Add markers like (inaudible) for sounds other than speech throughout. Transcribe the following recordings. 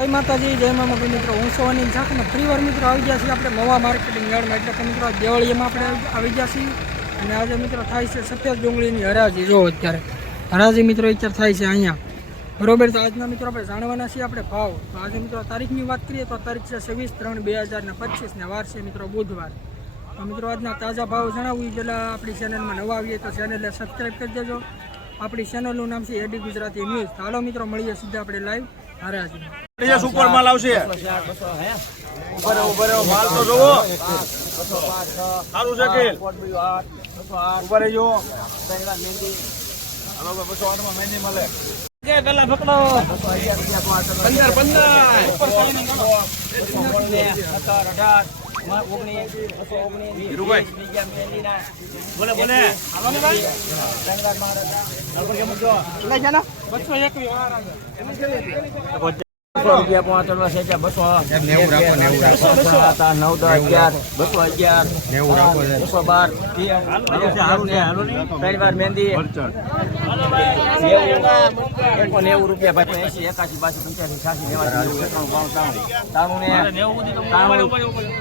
જય માતાજી, જય મા મોગલ મિત્રો. હું સોની સાથે ને ફરીવાર મિત્રો આવી ગયા છીએ આપણે મવા માર્કેટિંગ યાર્ડમાં. એટલે કે મિત્રો, દેવળીમાં આપણે આવી ગયા છીએ. અને આજે મિત્રો થાય છે સફેદ ડુંગળીની હરાજી. જો અત્યારે હરાજી મિત્રો અત્યારે થાય છે અહીંયા. બરોબર તો આજના મિત્રો આપણે જાણવાના છીએ આપણે ભાવ. તો આજે મિત્રો તારીખની વાત કરીએ તો તારીખ છે છવ્વીસ ત્રણ બે હજાર ને પચીસ ને વાર છે મિત્રો બુધવાર. તો મિત્રો આજના તાજા ભાવ જણાવવું પહેલાં આપણી ચેનલમાં નવા આવીએ તો ચેનલને સબસ્ક્રાઈબ કરી દેજો. આપણી ચેનલનું નામ છે એડી ગુજરાતી ન્યૂઝ. હાલો મિત્રો, મળીએ સીધા આપણે લાઈવ સુપર માલ આવશે. ઉભરે ઉભરે માલ તો જોવો સારું છે કે? ઉભરે જો હાલો બસો આઠમાં મહેંદી મળે. પેલા પકડો પંદર પંદર. બોલે બોલે. હાલો ને ભાઈ બસો બસો રૂપિયા પહોંચવા છે ત્યાં બસો. બસો હતા નવ દસ અગિયાર. બસો અગિયાર. બસો બાર. ને ત્રણ વાર મહેંદી. નેવું રૂપિયા ભાઈ એસી એકાસી બાસી પંચ્યાસી છ્યાસી નેવાસી નેવું એકાણું ને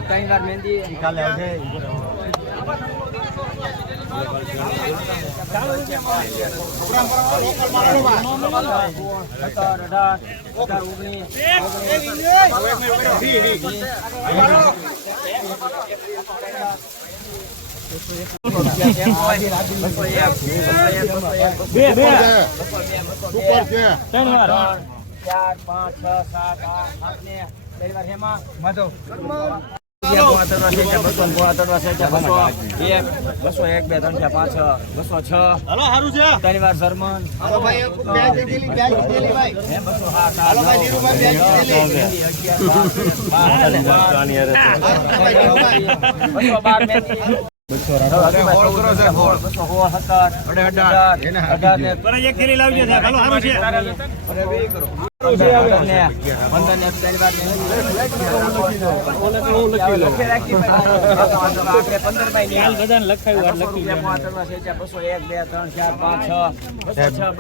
ત્રણ વાર મહેંદી કાલે આવશે અઢાર અઢાર ઓગણીસ ચાર પાંચ છ સાત આઠ આઠ ને ત્રણ વાર હેમાં બસો એક બે ત્રણ ચાર પાંચ છ છ છે ત્રણ વાર જર્મન બસો સાત બસો (laughs)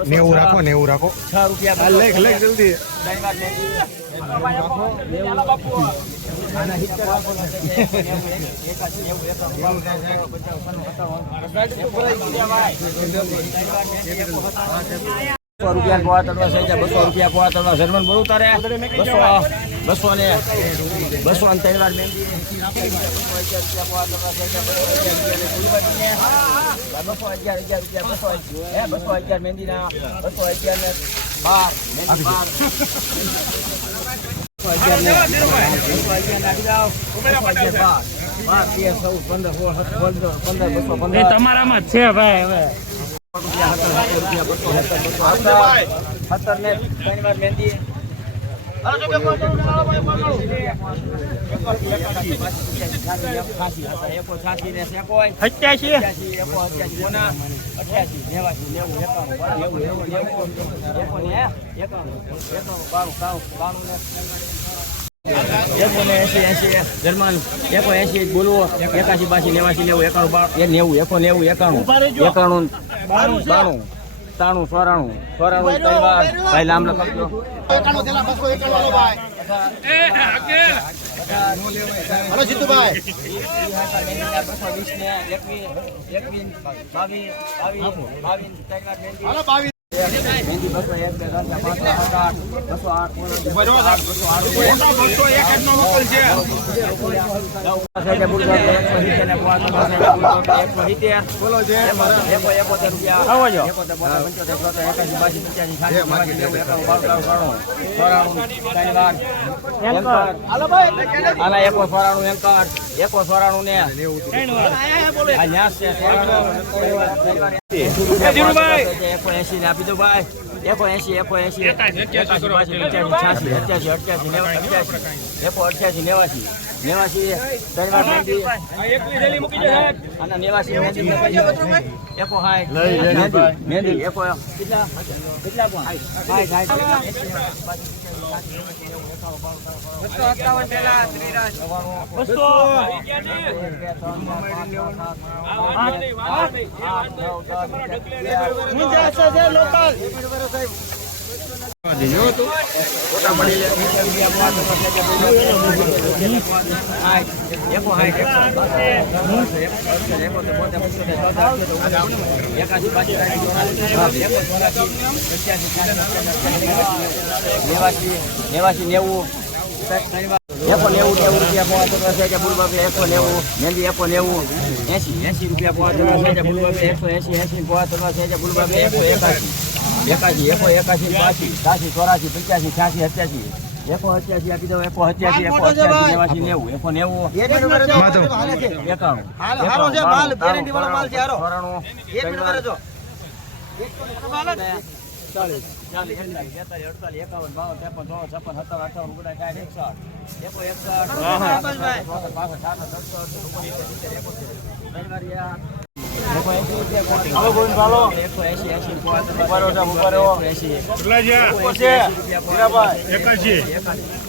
નેવું રાખો નેવું રાખો. છ રૂપિયા લેખ લેખ જલ્દી. બસો રૂપિયા પોવા તળવા છે બસો રૂપિયા પોવા તળવા જર્મન બોલું તારે બસો બસો ને બસો ને ત્રણ વાર. બસો અગિયાર અગિયાર રૂપિયા, બસો બસો અગિયાર મહેંદી ના બસો અગિયાર ને બાર બાર તમારામાં છે ભાઈ હવે સત્તર ને ત્રણ વાર મહેંદી અત્યાસી જર્મન. એકો એસી બોલવો એકાસી બાસી નેવાસી નેવું એકાણું બાણું નેવું એકો નેવું એકાણું. એકાણું બાણું. ત્રાણું ચોરાણું ચોરાણું ભાઈ લાંબ લખજો હાલો જીતુભાઈ. હાલો બાવીસ. એક સોરાણું એકો સોરાણું ને ન્યાસ છે એકો એસી ને આપી દો ભાઈ એકો એસી એકો એસી એકાસી છ્યાસી અઠ્યાસી અઠ્યાસી નેવા એક એકો અઠ્યાસી નેવાસી નેવાસી ત્રણ મહેંદી અને નેવાસી મહેંદી એકો હાય. મહેંદી એકો કેટલા? કેટલા પણ હાય હાય એકો નેવું એકો નેવું નેવું રૂપિયા પોવા છે કે બુલબાબી એકો નેવું મહેંદી એકો નેવું એસી એસી રૂપિયા પોવા છે કે બુલબાબી એકસો એસી એસી પોવા છે કે બુલબાબી એકસો એકાસી એકાસી એકો એકાસી પાસી ત્યાસી ચોરાસી પંચ્યાસી છ્યાસી અત્યાસી એકો અત્યાસી આપી દો એકો અત્યાસી એકો અત્યાસી નેવાસી નેવું એકો નેવું એકાણું હારો છે, માલ, guarantee વાળો માલ છે, હારો. ચોરાણું એક મિનિટ વાળો જો. ચાલીસ ચાલીસ એકતાલીસ અડતાલીસ એકાવન બાવન ત્રેપન ચોવન છપ્પન સત્તાવન અઠાવન ઓગણસાઠ સાઠ એકસઠ એકો એકસઠ પાસઠ, છાસઠ, સત્તર, ઓગણસિત્તેર, એકોતેર. ત્રણ હાલો, ગોવિંદ, હાલો. ઊભા રહો, સાહેબ, ઊભા રહો. એકસો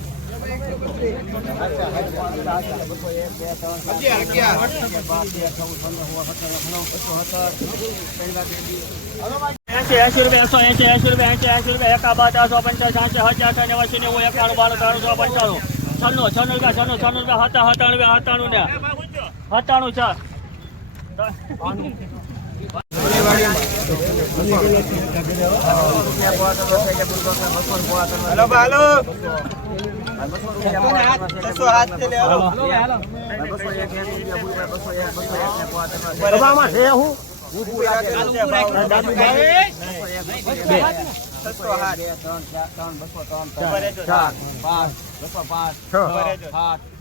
એસી રૂપિયા એકસો એસી રૂપિયા એસી રૂપિયા એકા ત્રણસો પંચાસી સાતસો હજાર નેવાસી નેવું એકાણું બાર ત્રણસો પંચાણું છન્નું છન્નું રૂપિયા છન્નું છન્નું રૂપિયા હતા સત્તાણું રૂપિયા ને સત્તાણું ચાર.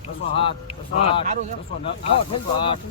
બસો સાત બસો આઠ બસો નવ બસો આઠ